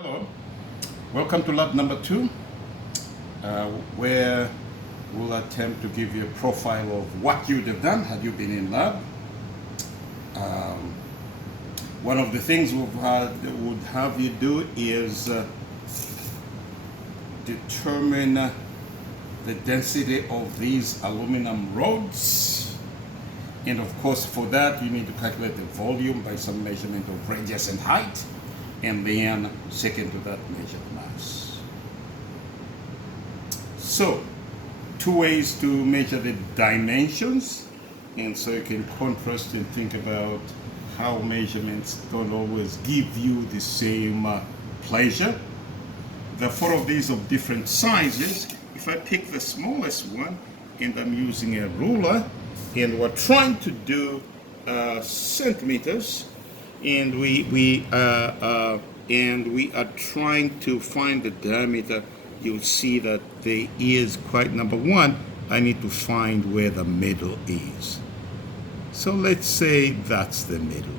Hello, welcome to lab number 2, where we'll attempt to give you a profile of what you'd have done had you been in lab. One of the things we would have you do is determine the density of these aluminum rods. And of course, for that, you need to calculate the volume by some measurement of radius and height, and then second to that, measure the mass. So, two ways to measure the dimensions, and so you can contrast and think about how measurements don't always give you the same pleasure. There are 4 of these of different sizes. If I pick the smallest one, and I'm using a ruler, and we're trying to do centimeters, and we are trying to find the diameter, you'll see that there is quite, number one, I need to find where the middle is. So let's say that's the middle.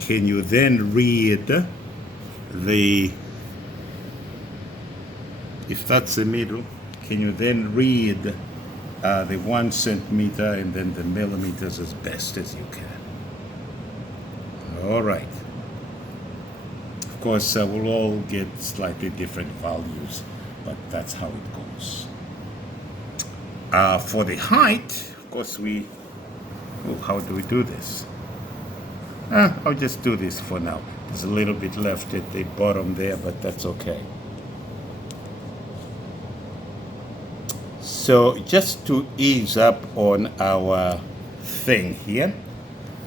Can you then read if that's the middle, can you then read the 1 centimeter and then the millimeters as best as you can? All right. Of course, we'll all get slightly different values, but that's how it goes. For the height, of course, how do we do this? I'll just do this for now. There's a little bit left at the bottom there, but that's okay. So just to ease up on our thing here,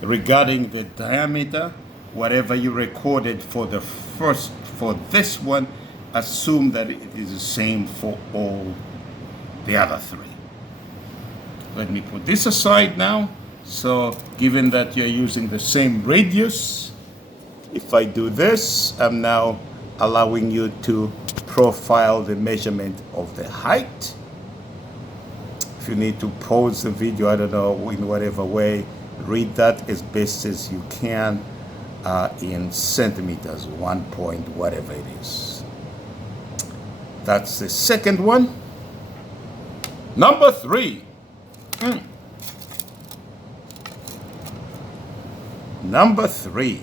regarding the diameter, whatever you recorded for this one, assume that it is the same for all the other 3. Let me put this aside now. So given that you're using the same radius, if I do this, I'm now allowing you to profile the measurement of the height. If you need to pause the video, I don't know, in whatever way, read that as best as you can in centimeters, 1 point, whatever it is. That's the second one. Number 3. Number 3.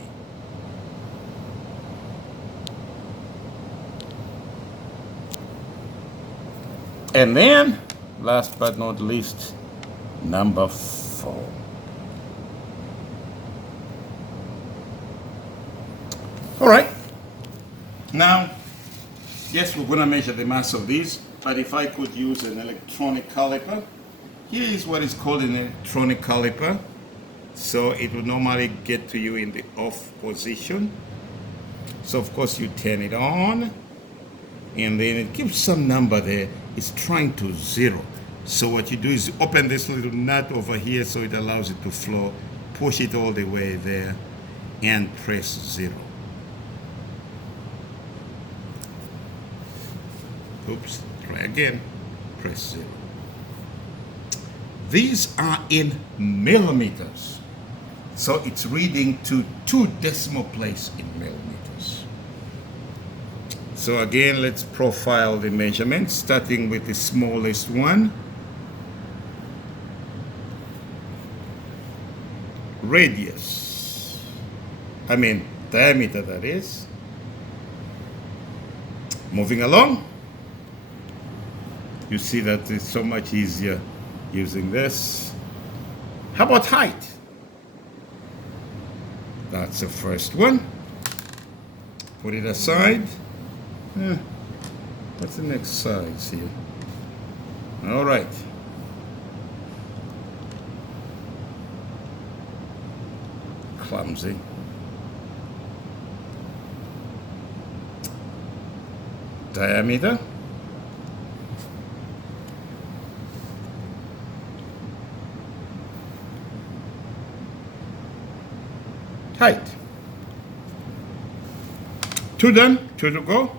And then, last but not least, number 4. All right. Now, yes, we're going to measure the mass of these, but if I could use an electronic caliper, here is what is called an electronic caliper. So it will normally get to you in the off position. So of course you turn it on, and then it gives some number there. It's trying to 0. So what you do is open this little nut over here so it allows it to flow, push it all the way there, and press 0. Oops, try again, press 0. These are in millimeters. So it's reading to 2 decimal place in millimeters. So again, let's profile the measurements, starting with the smallest one. Diameter, that is. Moving along, you see that it's so much easier using this. How about height? That's the first one. Put it aside. What's the next size here? All right. Clumsy. Diameter. Height. 2 done, 2 to go.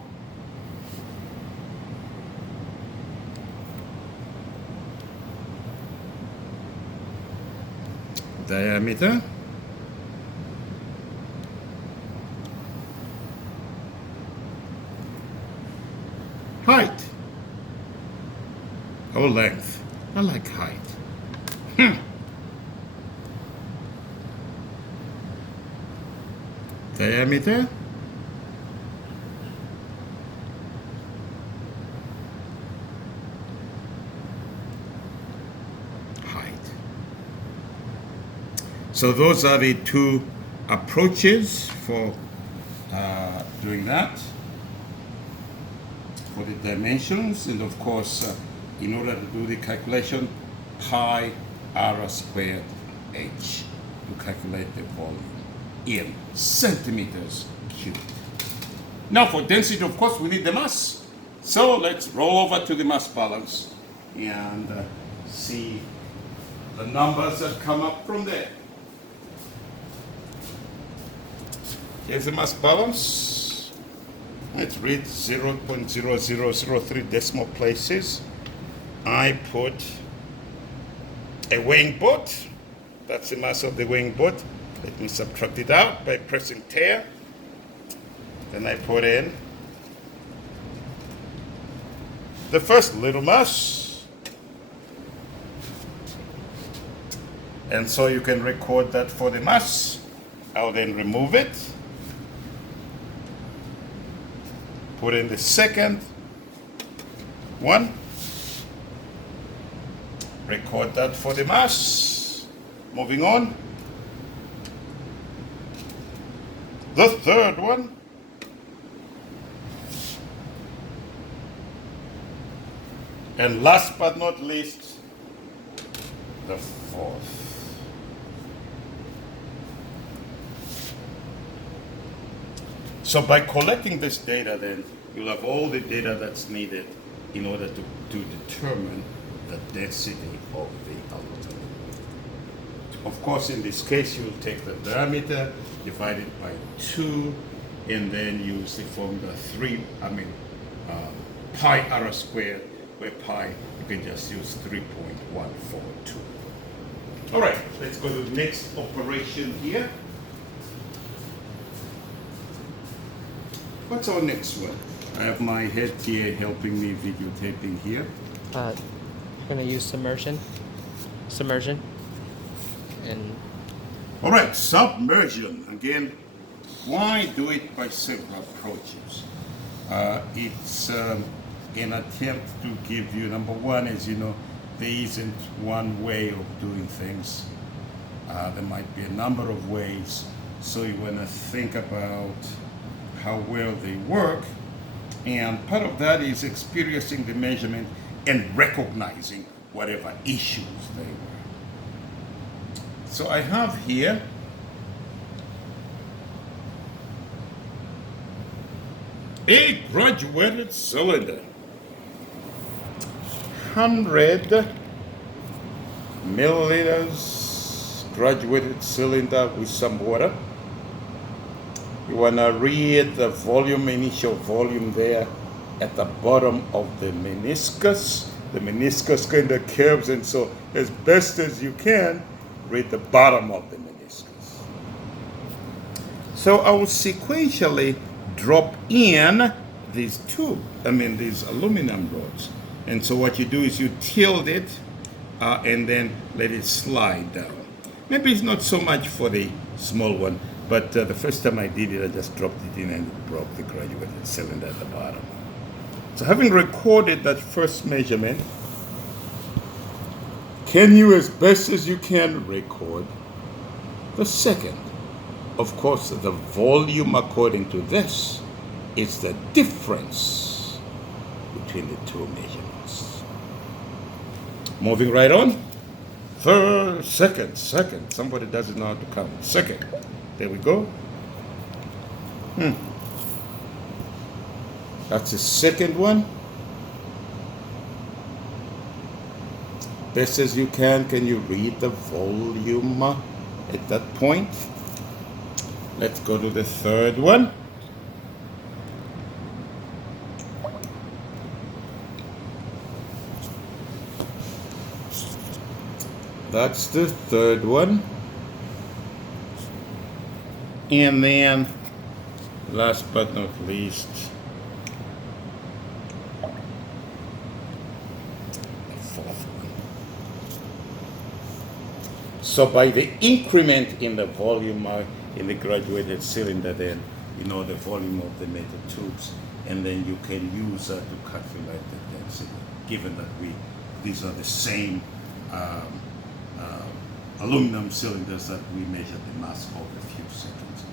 diameter. height or length. I like height. Diameter. Height. So those are the two approaches for doing that, for the dimensions. And of course, in order to do the calculation, pi r squared h to calculate the volume in centimeters cubed. Now for density, of course, we need the mass. So let's roll over to the mass balance and see the numbers that come up from there. Here's the mass balance. Let's read 0.0003 decimal places. I put a weighing board. That's the mass of the weighing board. Let me subtract it out by pressing tear. Then I put in the first little mass. And so you can record that for the mass. I'll then remove it. Put in the second one. Record that for the mass. Moving on. The third one. And last but not least, the fourth. So by collecting this data, then you'll have all the data that's needed in order to determine the density of the aluminum. Of course, in this case, you'll take the diameter, divide it by 2, and then use the formula pi r squared, where pi, you can just use 3.142. All right, let's go to the next operation here. What's our next one? I have my head here helping me videotaping here. I'm going to use submersion. And all right, submersion. Again, why do it by several approaches? It's an attempt to give you, number one, as you know, there isn't one way of doing things. There might be a number of ways. So you want to think about how well they work. And part of that is experiencing the measurement and recognizing whatever issues they were. So I have here a graduated cylinder, 100 milliliters graduated cylinder with some water. You want to read the volume, initial volume there at the bottom of the meniscus. The meniscus kind of curves, and so as best as you can, read the bottom of the meniscus. So I will sequentially drop in these these aluminum rods. And so what you do is you tilt it and then let it slide down. Maybe it's not so much for the small one, but the first time I did it, I just dropped it in and it broke the graduated cylinder at the bottom. So having recorded that first measurement, can you, as best as you can, record the second? Of course, the volume, according to this, is the difference between the two measurements. Moving right on. Second. Somebody doesn't know how to count. Second. There we go. That's the second one. Best as you can you read the volume at that point? Let's go to the third one. That's the third one. And then, last but not least, So by the increment in the volume in the graduated cylinder, then you know the volume of the metal tubes, and then you can use that to calculate the density, given that these are the same aluminum cylinders that we measured the mass over a few seconds,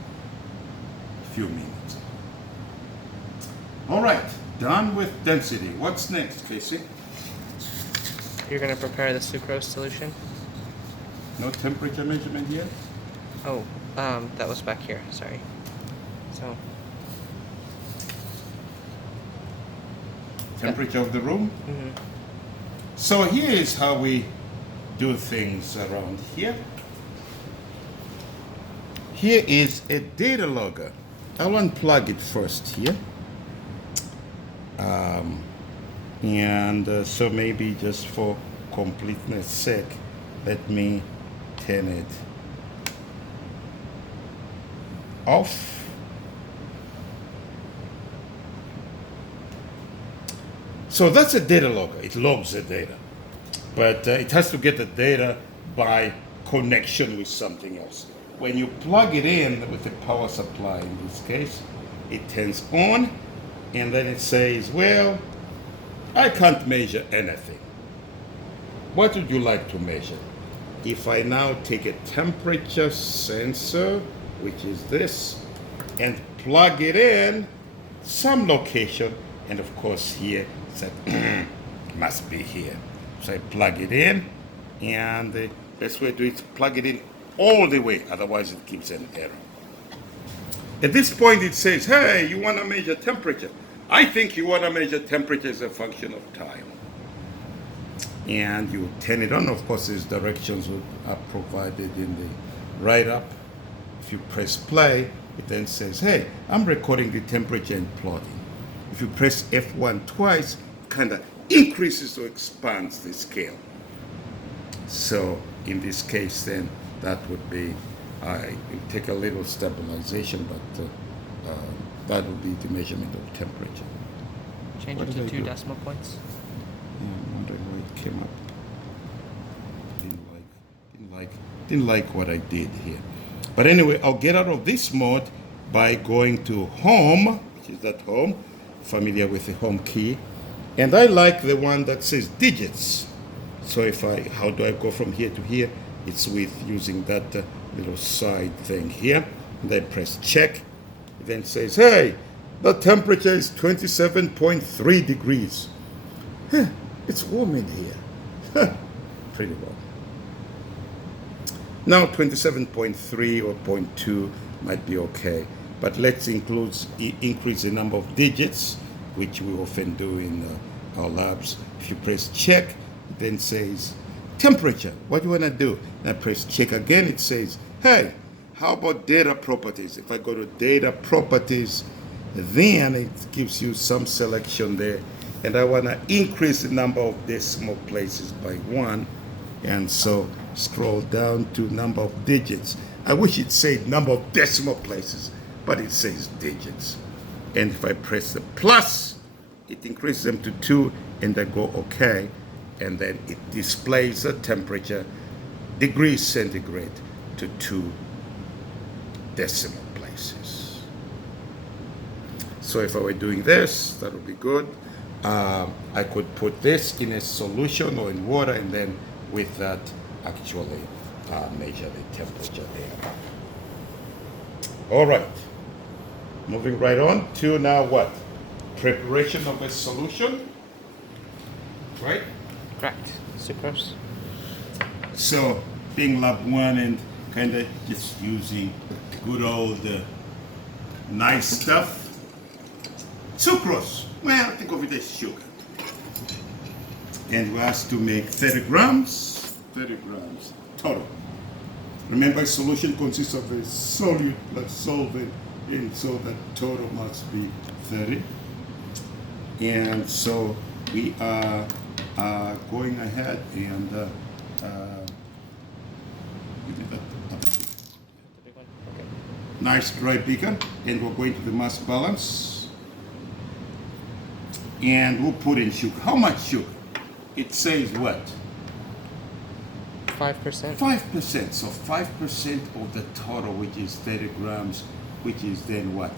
a few minutes. All right, done with density. What's next, Casey? You're going to prepare the sucrose solution. No temperature measurement yet? Oh, that was back here. Sorry. So, Temperature of the room? mhm. So here is how we do things around here. Here is a data logger. I'll unplug it first here. So maybe just for completeness sake, let me turn it off. So that's a data logger. It logs the data, but it has to get the data by connection with something else. When you plug it in with the power supply, in this case, it turns on, and then it says, well, I can't measure anything. What would you like to measure? If I now take a temperature sensor, which is this, and plug it in some location, and of course here, it's like, must be here. So I plug it in, and the best way to do it is plug it in all the way, otherwise it gives an error. At this point it says, hey, you want to measure temperature. I think you want to measure temperature as a function of time. And you turn it on. Of course, these directions are provided in the write-up. If you press play, it then says, hey, I'm recording the temperature and plotting. If you press F1 twice, it kind of increases or expands the scale. So in this case, then, that would be, it take a little stabilization, but that would be the measurement of temperature. Change What it did I to 2 do? decimal points. Yeah, I'm wondering why it came up. Didn't like what I did here. But anyway, I'll get out of this mode by going to home, which is at home, familiar with the home key. And I like the one that says digits. So how do I go from here to here? It's with using that little side thing here. And I press check. It then says, hey, the temperature is 27.3 degrees. It's warm in here. Pretty warm. Now 27.3 or 0.2 might be okay. But let's increase the number of digits, which we often do in our labs. If you press check, it then says temperature. What do you want to do? And I press check again. It says, hey, how about data properties? If I go to data properties, then it gives you some selection there. And I want to increase the number of decimal places by 1. And so scroll down to number of digits. I wish it said number of decimal places, but it says digits. And if I press the plus, it increases them to 2, and I go OK. And then it displays the temperature, degrees centigrade, to 2 decimal places. So if I were doing this, that would be good. I could put this in a solution or in water, and then with that actually measure the temperature there. All right. Moving right on to now what? Preparation of a solution, right? Correct. Sucrose. So being lab 1 and kind of just using good old nice stuff. Sucrose. Well, think of it as sugar. And we're asked to make 30 grams total. Remember, solution consists of a solute plus solvent, and so the total must be 30. And so we are going ahead and give me that other thing. The big one? Okay. Nice dry beaker, and we're going to the mass balance. And we'll put in sugar. How much sugar? It says what? 5%. 5%. So 5% of the total, which is 30 grams, which is then what?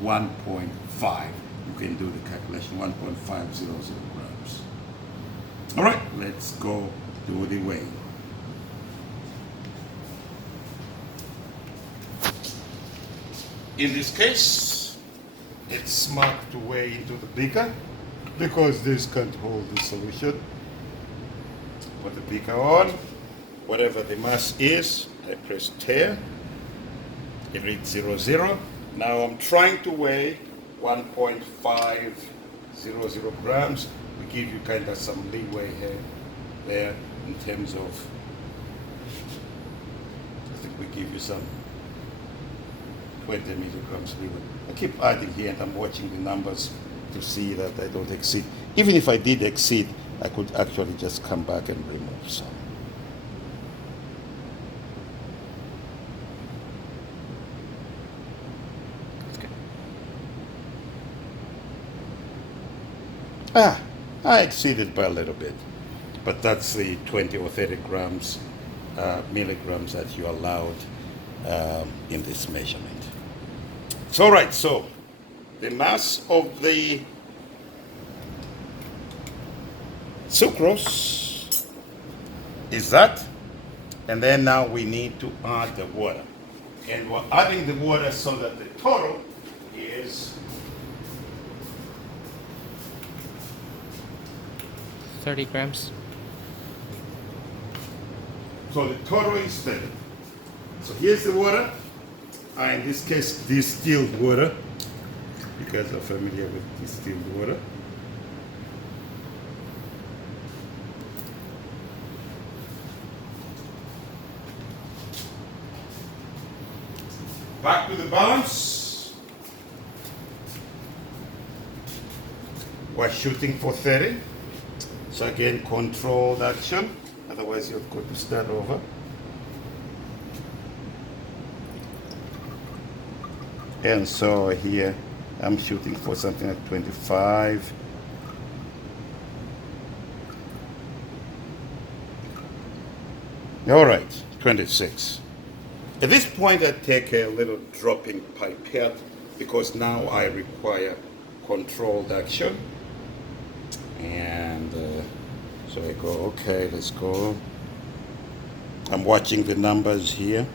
1.5. You can do the calculation, 1.500 grams. All right, let's go do the weigh. In this case, it's smart to weigh into the beaker because this can't hold the solution. Put the beaker on, whatever the mass is, I press tear, it reads 00. Now I'm trying to weigh 1.500 grams. We give you kind of some leeway here, there, in terms of, I think we give you some 20 milligrams leeway. I keep adding here and I'm watching the numbers to see that I don't exceed. Even if I did exceed, I could actually just come back and remove some. That's good. I exceeded by a little bit, but that's the 20 or 30 grams, milligrams that you're allowed in this measurement. So, all right, so the mass of the sucrose is that, and then now we need to add the water. And we're adding the water so that the total is 30 grams. So the total is 30. So here's the water. In this case, distilled water. You guys are familiar with distilled water. Back to the balance. We're shooting for 30. So again, controlled action. Otherwise, you've got to start over. And so here, I'm shooting for something like 25. All right, 26. At this point, I take a little dropping pipette because now I require controlled action. And so I go, okay, let's go. I'm watching the numbers here.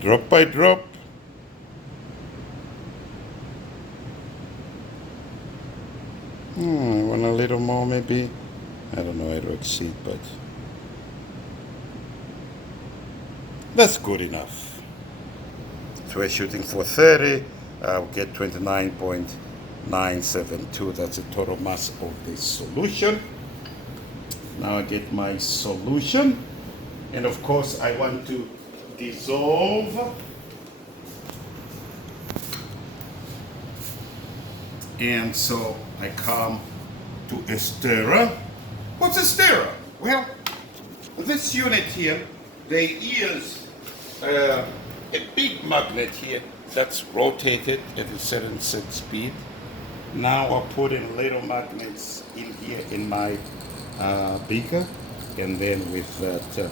Drop by drop. I want a little more maybe. I don't know how to exceed, but that's good enough. So we're shooting for 30. I'll get 29.972. That's the total mass of the solution. Now I get my solution. And of course, I want to dissolve and so I come to a stirrer. What's a stirrer? Well, this unit here, there is a big magnet here that's rotated at a certain set speed. Now I put in little magnets in here in my beaker, and then with that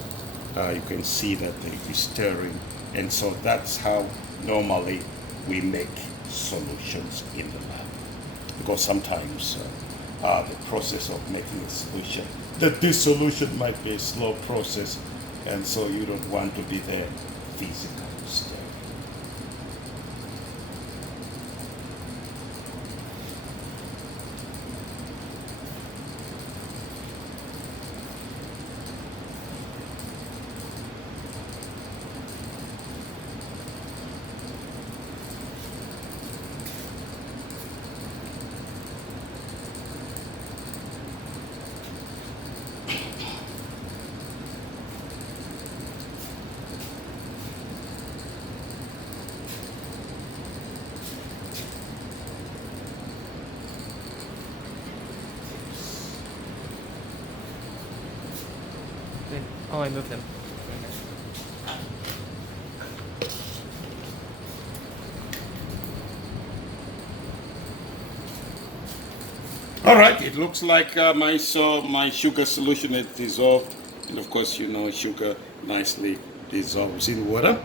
you can see that they be stirring, and so that's how normally we make solutions in the lab. Because sometimes the process of making a solution, the dissolution might be a slow process, and so you don't want to be there physically stirring. Oh, I moved them. All right, it looks like my sugar solution is dissolved. And of course, you know, sugar nicely dissolves in water.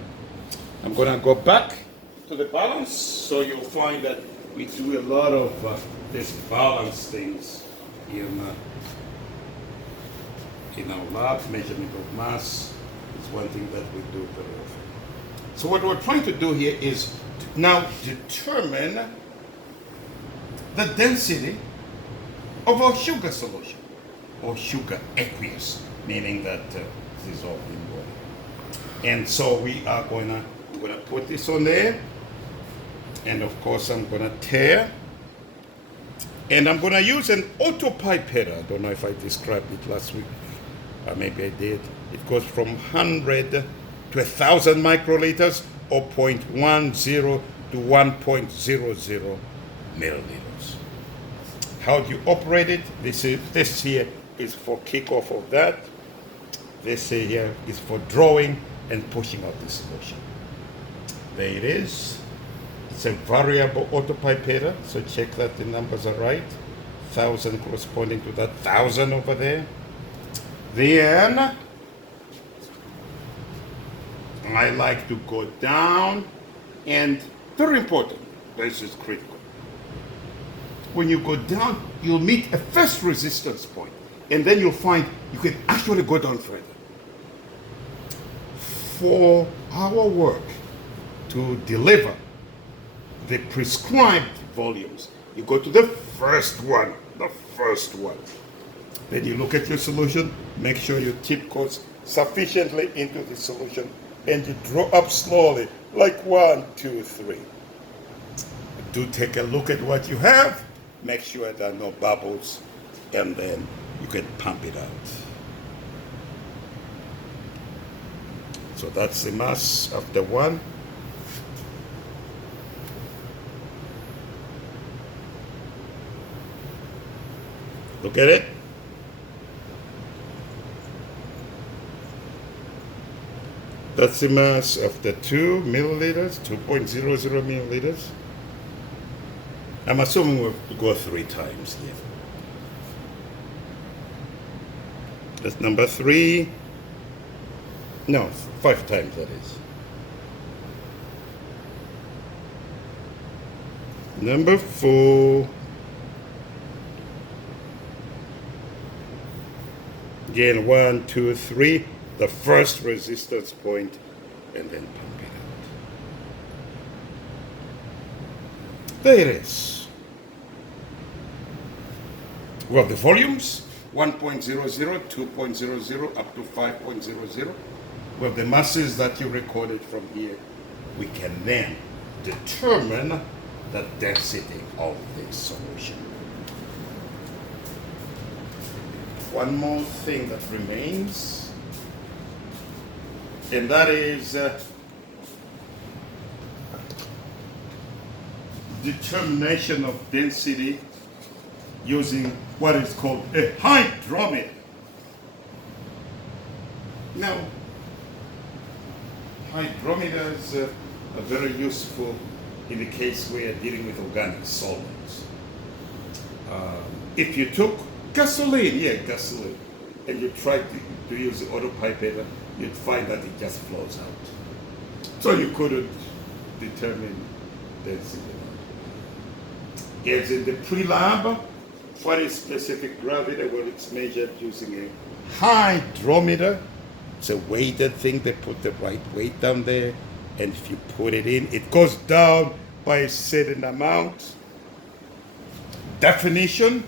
I'm gonna go back to the balance, so you'll find that we do a lot of these balance things in our lab. Measurement of mass is one thing that we do very often. So what we're trying to do here is now determine the density of our sugar solution, or sugar aqueous, meaning that dissolved in water. And so I'm gonna put this on there, and of course I'm gonna tare, and I'm gonna use an auto pipetter. I don't know if I described it last week, maybe I did. It goes from 100 to 1,000 microliters, or 0.10 to 1.00 milliliters. How do you operate it? This here is for kickoff of that. This here is for drawing and pushing out the solution. There it is. It's a variable autopipetter, so check that the numbers are right. 1,000 corresponding to that 1,000 over there. Then I like to go down, and very important, this is critical. When you go down, you'll meet a first resistance point, and then you'll find you can actually go down further. For our work to deliver the prescribed volumes, you go to the first one. Then you look at your solution, make sure your tip goes sufficiently into the solution, and you draw up slowly, like 1, 2, 3. Do take a look at what you have, make sure there are no bubbles, and then you can pump it out. So that's the mass of the one. Look at it. That's the mass of the 2 milliliters, 2.00 milliliters. I'm assuming we'll go 3 times here. That's number 3. No, 5 times that is. Number 4. Again, 1, 2, 3. The first resistance point, and then pump it out. There it is. We have the volumes, 1.00, 2.00, up to 5.00. We have the masses that you recorded from here. We can then determine the density of the solution. One more thing that remains, and that is determination of density using what is called a hydrometer. Now, hydrometers are very useful in the case where you're dealing with organic solvents. If you took gasoline, and you tried to use the autopipetter, you'd find that it just flows out. So you couldn't determine density. As in the pre-lab, what is specific gravity? Well, it's measured using a hydrometer. It's a weighted thing. They put the right weight down there, and if you put it in, it goes down by a certain amount. Definition: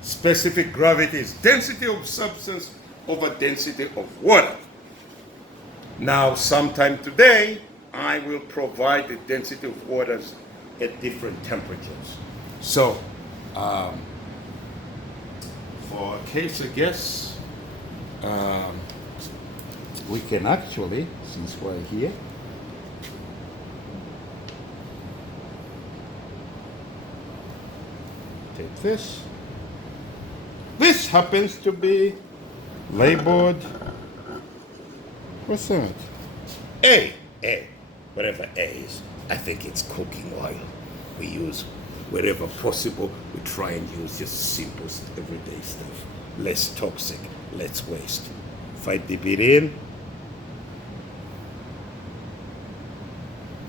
specific gravity is density of substance over density of water. Now, sometime today, I will provide the density of waters at different temperatures. So, for a case, I guess, we can actually, since we're here, take this. This happens to be labeled What's that? A. Whatever A is. I think it's cooking oil. We use wherever possible. We try and use just simple everyday stuff. Less toxic, less waste. If I dip it in,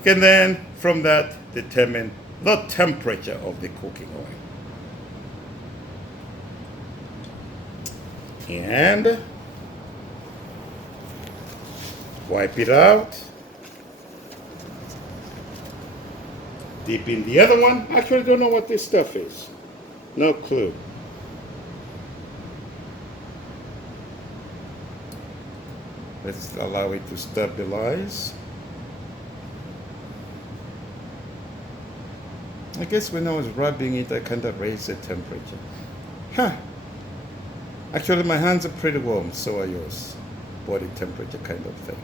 can then from that determine the temperature of the cooking oil. And wipe it out. Dip in the other one. Actually, don't know what this stuff is. No clue. Let's allow it to stabilize. I guess when I was rubbing it, I kind of raised the temperature. Huh. Actually, my hands are pretty warm, so are yours. Body temperature kind of thing.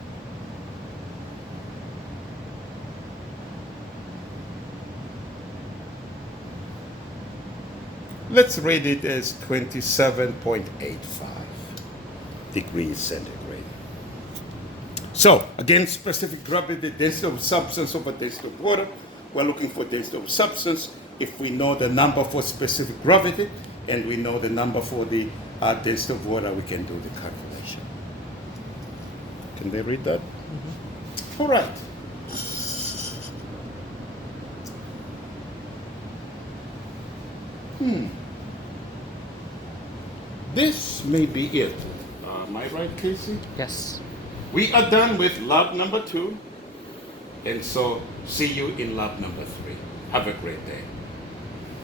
Let's rate it as 27.85 degrees centigrade. So, again, specific gravity, density of substance over density of water. We're looking for density of substance. If we know the number for specific gravity and we know the number for the density of water, we can do the calculation. Can they read that? Mm-hmm. All right. This may be it. Am I right, Casey? Yes. We are done with lab number 2. And so, see you in lab number 3. Have a great day.